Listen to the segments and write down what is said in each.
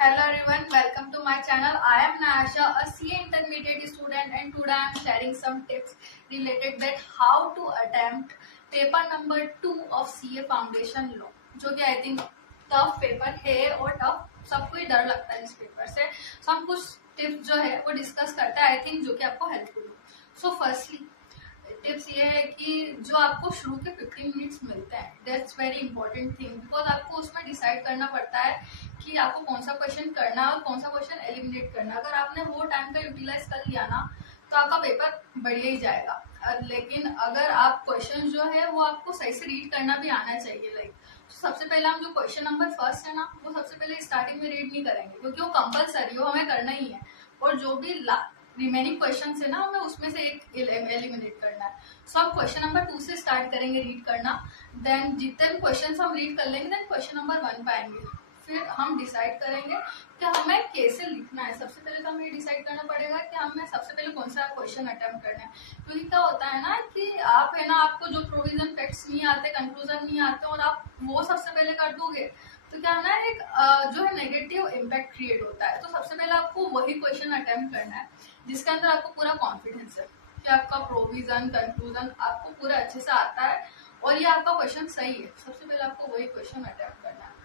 Hello everyone, welcome to my channel. I am Naasha, a CA intermediate student, and today I am sharing some tips related that how to attempt paper number 2 of CA Foundation Law, जो कि I think tough paper है और tough सबको ही डर लगता है इस paper से. सो हम कुछ टिप्स जो है वो डिस्कस करते हैं आई थिंक जो कि आपको हेल्पफुल हो. सो फर्स्टली टिप्स ये है कि जो आपको शुरू के 15 मिनट्स मिलते हैं that's very important thing, because आपको उसमें डिसाइड करना पड़ता है कि आपको कौन सा क्वेश्चन करना है और कौन सा क्वेश्चन एलिमिनेट करना है. अगर आपने वो टाइम का यूटिलाइज कर लिया ना तो आपका पेपर बढ़िया ही जाएगा. लेकिन अगर आप क्वेश्चन जो है वो आपको सही से रीड करना भी आना चाहिए. लाइक सबसे पहले हम जो क्वेश्चन नंबर फर्स्ट है ना वो सबसे पहले स्टार्टिंग में रीड नहीं करेंगे क्योंकि वो कंपलसरी वो हमें करना ही है. और जो भी रिमेनिंग क्वेश्चन है ना हमें उसमें से एक एलिमिनेट करना है. सो हम क्वेश्चन नंबर 2 से स्टार्ट करेंगे रीड करना. देन जितने भी क्वेश्चन हम रीड कर लेंगे देन क्वेश्चन नंबर 1 पे आएंगे. फिर हम डिसाइड करेंगे कि हमें कैसे लिखना है. सबसे पहले तो हमें ये डिसाइड करना पड़ेगा कि हमें सबसे पहले कौन सा क्वेश्चन अटेम्प्ट करना है. क्योंकि क्या होता है ना कि आप है ना आपको जो प्रोविजन फैक्ट्स नहीं आते, कंक्लूजन नहीं आते और आप वो सबसे पहले कर दोगे तो क्या है ना एक जो है नेगेटिव इम्पैक्ट क्रिएट होता है. तो सबसे पहले आपको वही क्वेश्चन अटेम्प्ट करना है जिसके अंदर आपको पूरा कॉन्फिडेंस है कि आपका प्रोविजन कंक्लूजन आपको पूरा अच्छे से आता है और ये आपका क्वेश्चन सही है. सबसे पहले आपको वही क्वेश्चन अटेम्प्ट करना है.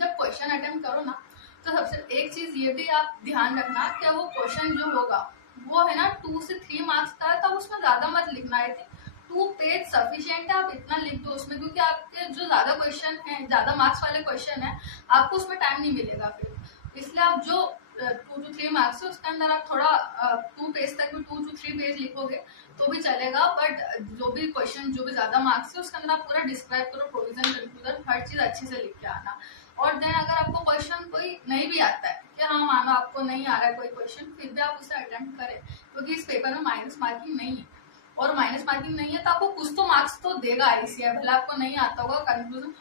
जब क्वेश्चन अटेम्प्ट करो ना तो सबसे एक चीज ये भी आप ध्यान रखना कि वो क्वेश्चन जो होगा वो है ना 2 से 3 मार्क्स का है. तब उसमें ज्यादा मत लिखना है. 2 पेज सफिशिएंट है, आप इतना लिख दो उसमें क्योंकि आपके जो ज्यादा क्वेश्चन है ज्यादा मार्क्स वाले क्वेश्चन है आपको उसमें टाइम नहीं मिलेगा फिर. इसलिए आप जो 2 to 3 मार्क्स है उसके अंदर आप थोड़ा 2 पेज तक भी 2 to 3 पेज लिखोगे तो भी चलेगा. बट जो भी क्वेश्चन जो भी ज्यादा मार्क्स है उसके अंदर आप पूरा डिस्क्राइब करो, प्रोविजन कंक्लूजन हर चीज अच्छे से लिख के आना. और देन अगर आपको क्वेश्चन कोई नहीं भी आता है कि हाँ मानो आपको नहीं आ रहा है कोई क्वेश्चन फिर भी आप उसे अटेम्प्ट करें क्योंकि इस पेपर में माइनस मार्किंग नहीं है. और माइनस मार्किंग नहीं है तो आपको कुछ तो मार्क्स तो देगा आईसीआई, भले आपको नहीं आता होगा कंक्लूजन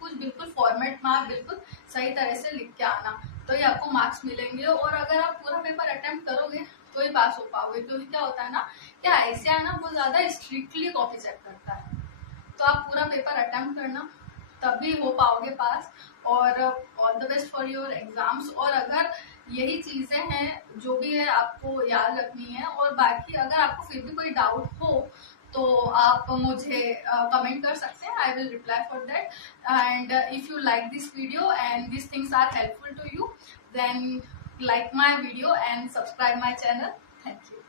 कुछ बिल्कुल फॉर्मेट में आप बिल्कुल सही तरह से लिख के आना तो ये आपको मार्क्स मिलेंगे. और अगर आप पूरा पेपर अटेम्प्ट करोगे तो ही पास हो पाओगे. क्योंकि क्या होता है ना कि आईसीआई ना बहुत ज्यादा स्ट्रिक्टली कॉपी चेक करता है. तो आप पूरा पेपर अटेम्प्ट करना तभी हो पाओगे पास. और all the best for your exams. और अगर यही चीजें हैं जो भी है आपको याद रखनी है. और बाकी अगर आपको फिर भी कोई डाउट हो तो आप मुझे कमेंट कर सकते हैं. I will reply for that. And if you like this video and this things are helpful to you then like my video and subscribe my channel. Thank you.